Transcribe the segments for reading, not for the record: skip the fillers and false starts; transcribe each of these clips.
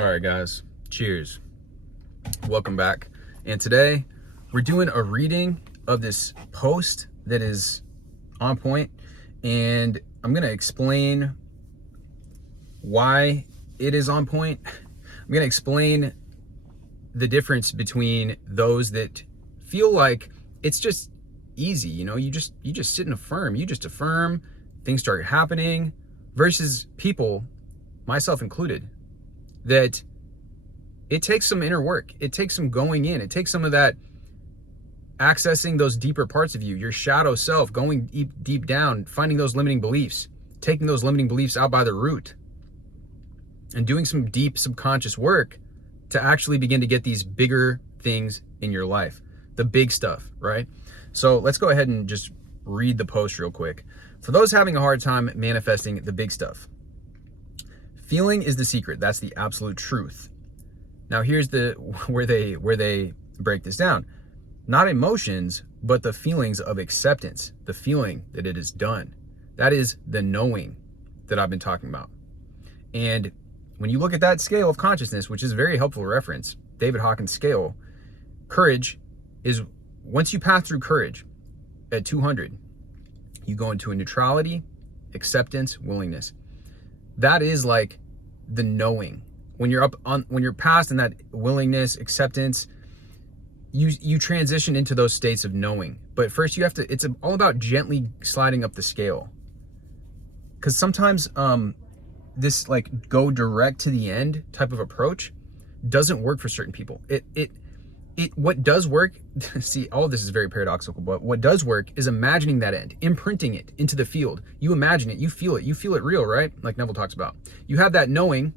All right, guys, cheers. Welcome back. And today we're doing a reading of this post that is on point, and I'm going to explain why it is on point. I'm going to explain the difference between those that feel like it's just easy, you just sit and affirm, things start happening, versus people, myself included, that it takes some inner work. It takes some going in. It takes some of that accessing those deeper parts of you, your shadow self, going deep down, finding those limiting beliefs, taking those limiting beliefs out by the root, and doing some deep subconscious work to actually begin to get these bigger things in your life, the big stuff, right? So let's go ahead and just read the post real quick. For those having a hard time manifesting the big stuff, feeling is the secret. That's the absolute truth. Now here's where they break this down. Not emotions, but the feelings of acceptance, the feeling that it is done. That is the knowing that I've been talking about. And when you look at that scale of consciousness, which is a very helpful reference, David Hawkins' scale, courage is, once you pass through courage at 200, you go into a neutrality, acceptance, willingness. That is like the knowing. When you're past in that willingness, acceptance, you transition into those states of knowing. But first it's all about gently sliding up the scale. Because sometimes this like go direct to the end type of approach doesn't work for certain people. What does work, see, all of this is very paradoxical, but what does work is imagining that end, imprinting it into the field. You imagine it, you feel it real, right? Like Neville talks about. You have that knowing,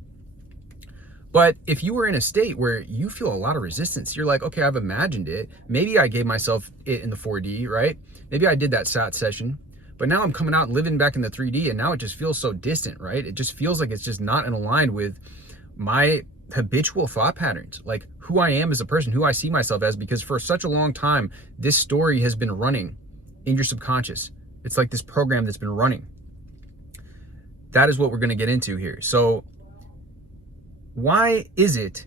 but if you were in a state where you feel a lot of resistance, you're like, okay, I've imagined it. Maybe I gave myself it in the 4D, right? Maybe I did that SAT session, but now I'm coming out and living back in the 3D, and now it just feels so distant, right? It just feels like it's just not aligned with my habitual thought patterns, like who I am as a person, who I see myself as, because for such a long time, this story has been running in your subconscious. It's like this program that's been running. That is what we're going to get into here. So why is it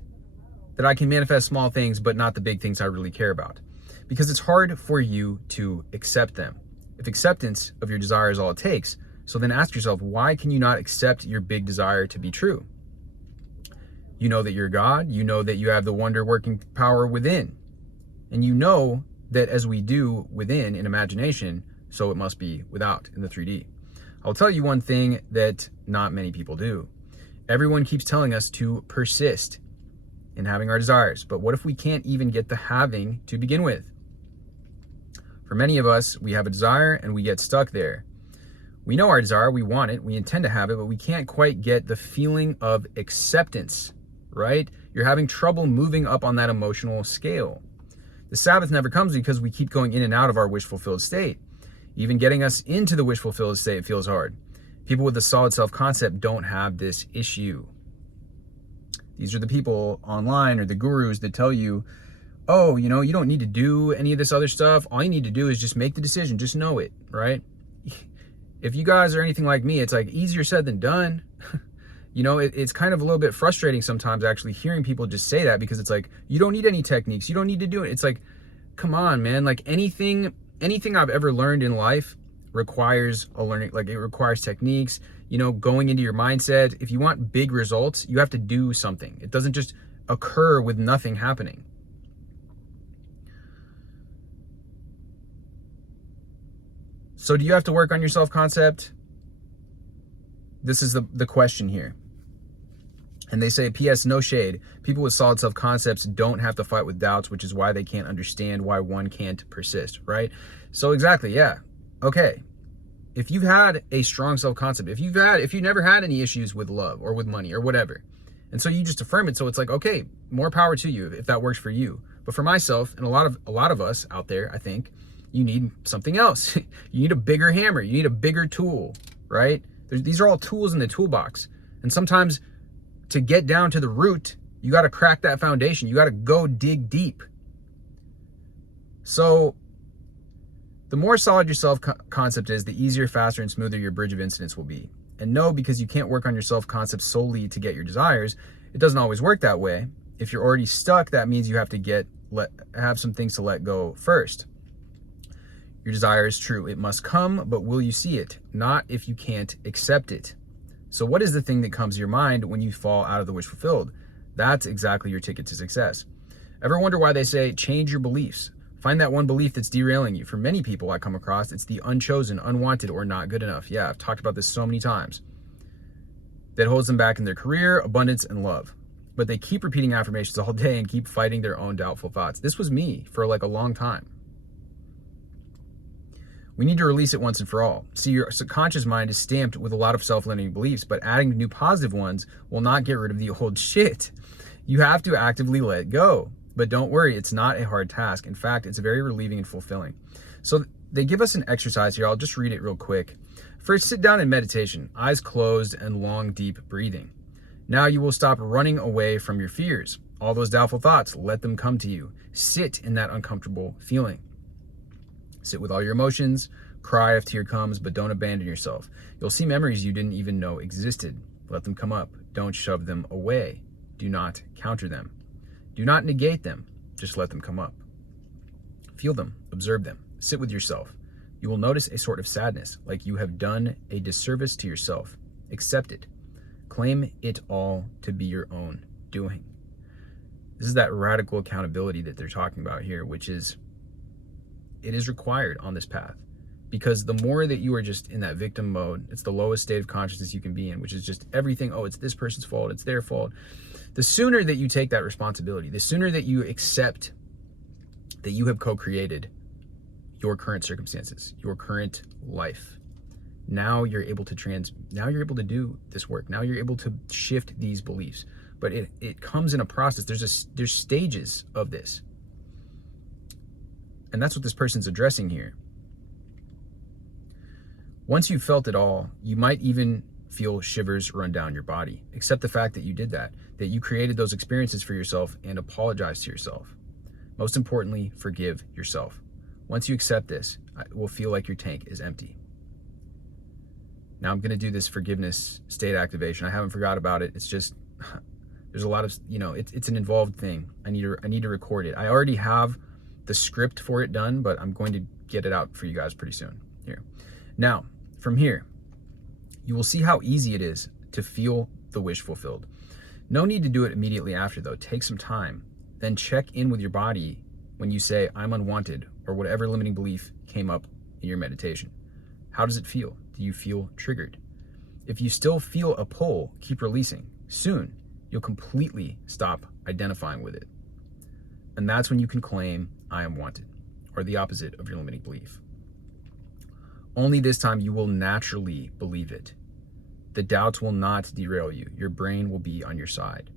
that I can manifest small things, but not the big things I really care about? Because it's hard for you to accept them. If acceptance of your desire is all it takes, so then ask yourself, why can you not accept your big desire to be true? You know that you're God. You know that you have the wonder working power within. And you know that as we do within in imagination, so it must be without in the 3D. I'll tell you one thing that not many people do. Everyone keeps telling us to persist in having our desires. But what if we can't even get the having to begin with? For many of us, we have a desire and we get stuck there. We know our desire, we want it, we intend to have it, but we can't quite get the feeling of acceptance. Right? You're having trouble moving up on that emotional scale. The Sabbath never comes because we keep going in and out of our wish-fulfilled state. Even getting us into the wish-fulfilled state feels hard. People with a solid self-concept don't have this issue. These are the people online or the gurus that tell you, oh, you don't need to do any of this other stuff. All you need to do is just make the decision. Just know it, right? If you guys are anything like me, it's like easier said than done. It's kind of a little bit frustrating sometimes actually hearing people just say that, because it's like, you don't need any techniques. You don't need to do it. It's like, come on, man. Like anything I've ever learned in life requires a learning, like it requires techniques, going into your mindset. If you want big results, you have to do something. It doesn't just occur with nothing happening. So do you have to work on your self-concept? This is the question here. And they say, P.S. no shade. People with solid self-concepts don't have to fight with doubts, which is why they can't understand why one can't persist, right? So exactly, yeah. Okay. If you've had a strong self-concept, if you've never had any issues with love or with money or whatever, and so you just affirm it, so it's like, okay, more power to you if that works for you. But for myself and a lot of us out there, I think you need something else. You need a bigger hammer. You need a bigger tool, right? These are all tools in the toolbox. And sometimes to get down to the root, you got to crack that foundation. You got to go dig deep. So the more solid your self-concept is, the easier, faster, and smoother your bridge of incidents will be. And no, because you can't work on your self-concept solely to get your desires. It doesn't always work that way. If you're already stuck, that means you have to have some things to let go first. Your desire is true. It must come, but will you see it? Not if you can't accept it. So what is the thing that comes to your mind when you fall out of the wish fulfilled? That's exactly your ticket to success. Ever wonder why they say change your beliefs? Find that one belief that's derailing you. For many people I come across, it's the unchosen, unwanted, or not good enough. Yeah, I've talked about this so many times. That holds them back in their career, abundance, and love. But they keep repeating affirmations all day and keep fighting their own doubtful thoughts. This was me for like a long time. We need to release it once and for all. See, your subconscious mind is stamped with a lot of self-limiting beliefs, but adding new positive ones will not get rid of the old shit. You have to actively let go. But don't worry, it's not a hard task. In fact, it's very relieving and fulfilling. So they give us an exercise here. I'll just read it real quick. First, sit down in meditation, eyes closed and long, deep breathing. Now you will stop running away from your fears. All those doubtful thoughts, let them come to you. Sit in that uncomfortable feeling. Sit with all your emotions, cry if tear comes, but don't abandon yourself. You'll see memories you didn't even know existed. Let them come up. Don't shove them away. Do not counter them. Do not negate them. Just let them come up. Feel them, observe them, sit with yourself. You will notice a sort of sadness, like you have done a disservice to yourself. Accept it. Claim it all to be your own doing. This is that radical accountability that they're talking about here, which is, it is required on this path, because the more that you are just in that victim mode, it's the lowest state of consciousness you can be in, which is just everything. Oh, it's this person's fault. It's their fault. The sooner that you take that responsibility, the sooner that you accept that you have co-created your current circumstances, your current life. Now you're able to now you're able to do this work. Now you're able to shift these beliefs. But it comes in a process. There's stages of this. And that's what this person's addressing here. Once you've felt it all, you might even feel shivers run down your body. Accept the fact that you did that you created those experiences for yourself, and apologize to yourself. Most importantly, forgive yourself. Once you accept this, it will feel like your tank is empty. Now I'm going to do this forgiveness state activation. I haven't forgot about it. It's just, there's a lot of, it's an involved thing. I need to record it. I already have the script for it done, but I'm going to get it out for you guys pretty soon here. Now, from here, you will see how easy it is to feel the wish fulfilled. No need to do it immediately after, though. Take some time. Then check in with your body when you say, I'm unwanted, or whatever limiting belief came up in your meditation. How does it feel? Do you feel triggered? If you still feel a pull, keep releasing. Soon, you'll completely stop identifying with it. And that's when you can claim, I am wanted, or the opposite of your limiting belief. Only this time you will naturally believe it. The doubts will not derail you. Your brain will be on your side.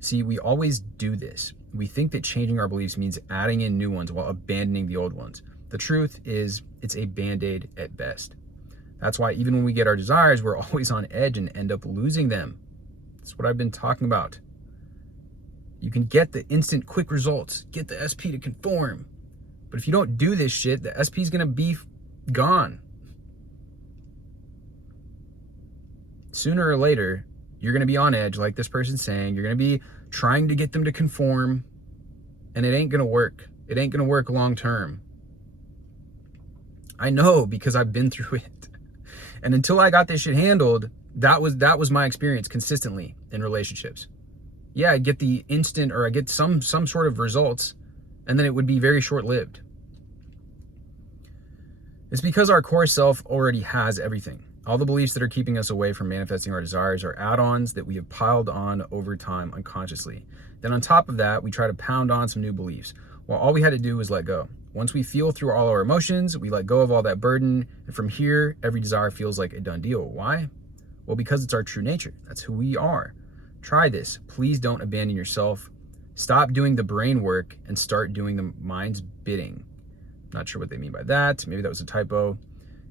See, we always do this. We think that changing our beliefs means adding in new ones while abandoning the old ones. The truth is, it's a band-aid at best. That's why even when we get our desires, we're always on edge and end up losing them. That's what I've been talking about. You can get the instant quick results, get the SP to conform. But if you don't do this shit, the SP is gonna be gone. Sooner or later, you're gonna be on edge, like this person's saying. You're gonna be trying to get them to conform, and it ain't gonna work. It ain't gonna work long term. I know, because I've been through it. And until I got this shit handled, that was my experience consistently in relationships. Yeah, I get the instant, or I get some sort of results, and then it would be very short-lived. It's because our core self already has everything. All the beliefs that are keeping us away from manifesting our desires are add-ons that we have piled on over time unconsciously. Then on top of that, we try to pound on some new beliefs. Well, all we had to do was let go. Once we feel through all our emotions, we let go of all that burden. And from here, every desire feels like a done deal. Why? Well, because it's our true nature. That's who we are. Try this. Please don't abandon yourself. Stop doing the brain work and start doing the mind's bidding. Not sure what they mean by that. Maybe that was a typo.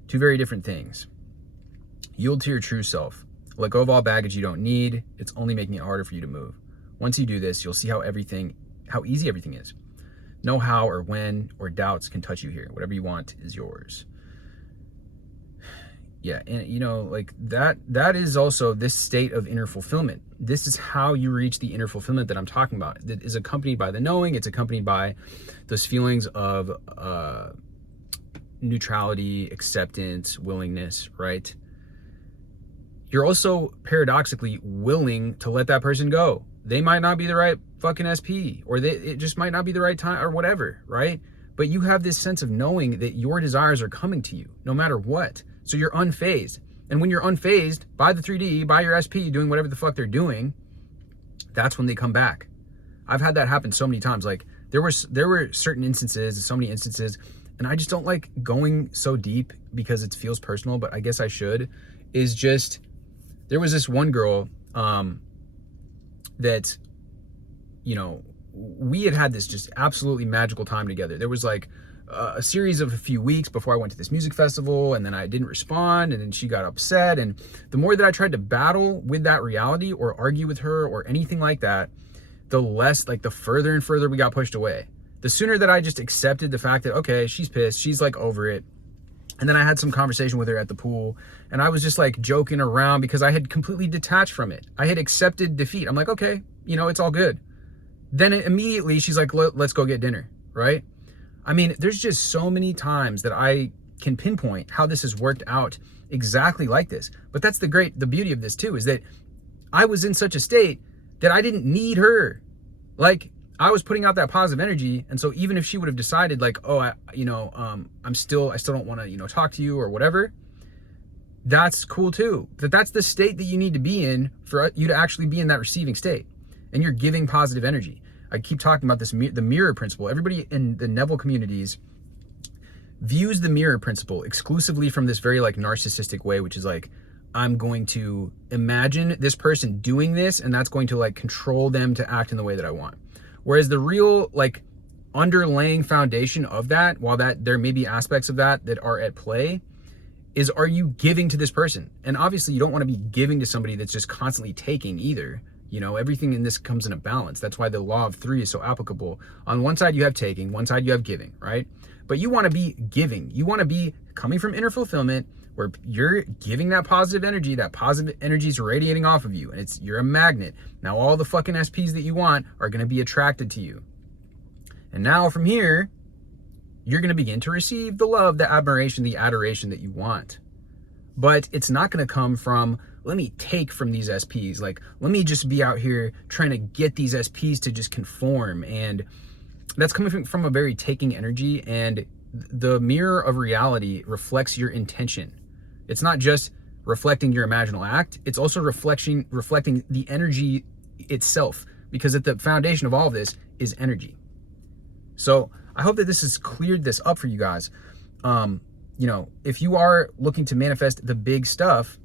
Two very different things. Yield to your true self. Let go of all baggage you don't need. It's only making it harder for you to move. Once you do this, you'll see how easy everything is. No how or when or doubts can touch you here. Whatever you want is yours. Yeah, and you know, like that is also this state of inner fulfillment. This is how you reach the inner fulfillment that I'm talking about. That is accompanied by the knowing, it's accompanied by those feelings of neutrality, acceptance, willingness, right? You're also paradoxically willing to let that person go. They might not be the right fucking SP, or it just might not be the right time, or whatever, right? But you have this sense of knowing that your desires are coming to you no matter what. So you're unfazed. And when you're unfazed by the 3D, by your SP doing whatever the fuck they're doing, that's when they come back. I've had that happen so many times. Like there were certain instances, so many instances, and I just don't like going so deep because it feels personal, but I guess I should, is just, there was this one girl that, you know, we had this just absolutely magical time together. There was like a series of a few weeks before I went to this music festival, and then I didn't respond, and then she got upset. And the more that I tried to battle with that reality or argue with her or anything like that, the less, like the further and further we got pushed away. The sooner that I just accepted the fact that, okay, she's pissed, she's like over it. And then I had some conversation with her at the pool, and I was just like joking around because I had completely detached from it. I had accepted defeat. I'm like, okay, you know, it's all good. Then immediately she's like, let's go get dinner, right? I mean, there's just so many times that I can pinpoint how this has worked out exactly like this. But that's the beauty of this too, is that I was in such a state that I didn't need her. Like, I was putting out that positive energy. And so even if she would have decided like, oh, I still don't want to, you know, talk to you or whatever, that's cool too. That's the state that you need to be in for you to actually be in that receiving state. And you're giving positive energy. I keep talking about this, the mirror principle. Everybody in the Neville communities views the mirror principle exclusively from this very like narcissistic way, which is like, I'm going to imagine this person doing this, and that's going to like control them to act in the way that I want. Whereas the real like underlying foundation of that, while that there may be aspects of that are at play, is, are you giving to this person? And obviously you don't want to be giving to somebody that's just constantly taking either. You know, everything in this comes in a balance. That's why the law of 3 is so applicable. On one side you have taking, one side you have giving, right? But you want to be giving. You want to be coming from inner fulfillment, where you're giving that positive energy is radiating off of you, and you're a magnet. Now all the fucking SPs that you want are going to be attracted to you. And now from here, you're going to begin to receive the love, the admiration, the adoration that you want. But it's not going to come from, let me take from these SPs. Like, let me just be out here trying to get these SPs to just conform. And that's coming from a very taking energy. And the mirror of reality reflects your intention. It's not just reflecting your imaginal act. It's also reflecting the energy itself. Because at the foundation of all of this is energy. So I hope that this has cleared this up for you guys. You know, if you are looking to manifest the big stuff,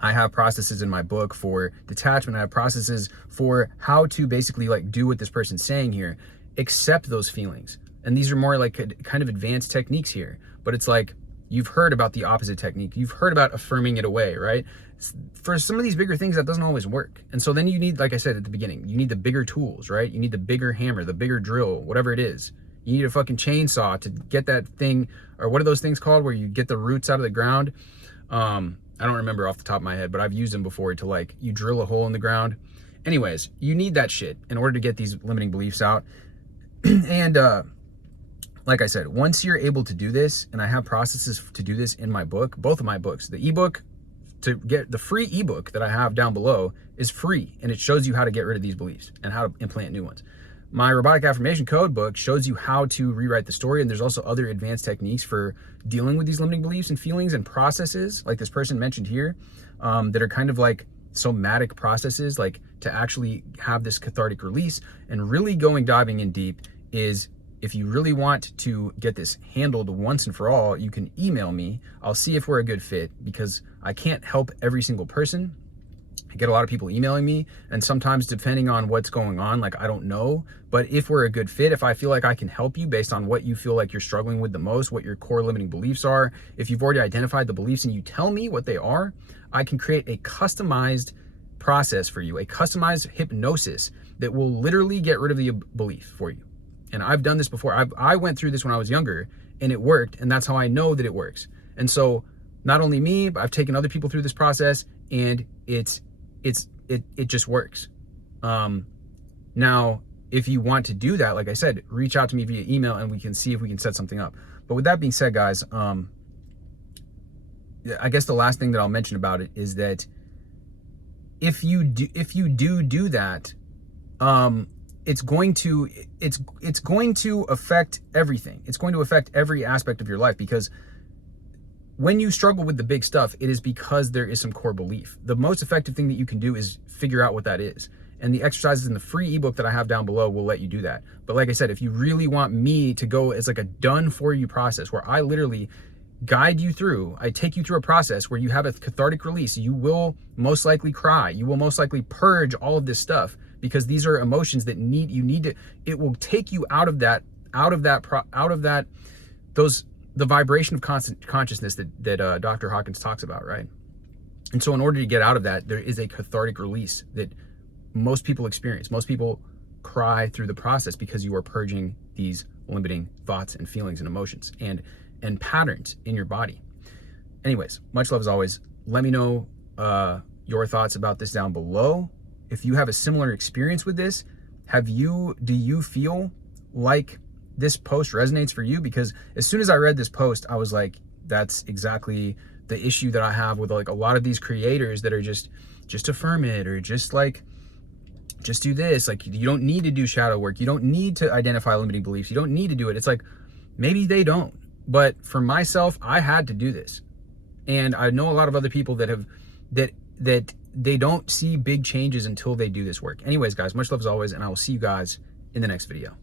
I have processes in my book for detachment. I have processes for how to basically like do what this person's saying here. Accept those feelings. And these are more like kind of advanced techniques here. But it's like, you've heard about the opposite technique. You've heard about affirming it away, right? For some of these bigger things, that doesn't always work. And so then you need, like I said at the beginning, you need the bigger tools, right? You need the bigger hammer, the bigger drill, whatever it is. You need a fucking chainsaw to get that thing, or what are those things called where you get the roots out of the ground? I don't remember off the top of my head, but I've used them before to like, you drill a hole in the ground. Anyways, you need that shit in order to get these limiting beliefs out. And like I said, once you're able to do this, and I have processes to do this in my book, both of my books, the ebook, to get the free ebook that I have down below is free, and it shows you how to get rid of these beliefs and how to implant new ones. My robotic affirmation code book shows you how to rewrite the story, and there's also other advanced techniques for dealing with these limiting beliefs and feelings and processes, like this person mentioned here, that are kind of like somatic processes, like to actually have this cathartic release. And really diving in deep is, if you really want to get this handled once and for all, you can email me. I'll see if we're a good fit, because I can't help every single person. I get a lot of people emailing me, and sometimes depending on what's going on, like I don't know, but if we're a good fit, if I feel like I can help you based on what you feel like you're struggling with the most, what your core limiting beliefs are, if you've already identified the beliefs and you tell me what they are, I can create a customized process for you, a customized hypnosis that will literally get rid of the belief for you. And I've done this before. I went through this when I was younger, and it worked, and that's how I know that it works. And so not only me, but I've taken other people through this process, and it just works. Now, if you want to do that, like I said, reach out to me via email and we can see if we can set something up. But with that being said, guys, I guess the last thing that I'll mention about it is that if you do that, it's going to affect everything. It's going to affect every aspect of your life, because when you struggle with the big stuff, it is because there is some core belief. The most effective thing that you can do is figure out what that is. And the exercises in the free ebook that I have down below will let you do that. But like I said, if you really want me to go as like a done for you process where I literally guide you through, I take you through a process where you have a cathartic release, you will most likely cry, you will most likely purge all of this stuff, because these are emotions that it will take you out of the vibration of constant consciousness that Dr. Hawkins talks about, right? And so in order to get out of that, there is a cathartic release that most people experience. Most people cry through the process because you are purging these limiting thoughts and feelings and emotions and patterns in your body. Anyways, much love as always. Let me know your thoughts about this down below. If you have a similar experience with this, do you feel like this post resonates for you? Because as soon as I read this post, I was like, that's exactly the issue that I have with like a lot of these creators that are just affirm it, or just do this. Like, you don't need to do shadow work. You don't need to identify limiting beliefs. You don't need to do it. It's like, maybe they don't. But for myself, I had to do this. And I know a lot of other people that they don't see big changes until they do this work. Anyways, guys, much love as always, and I will see you guys in the next video.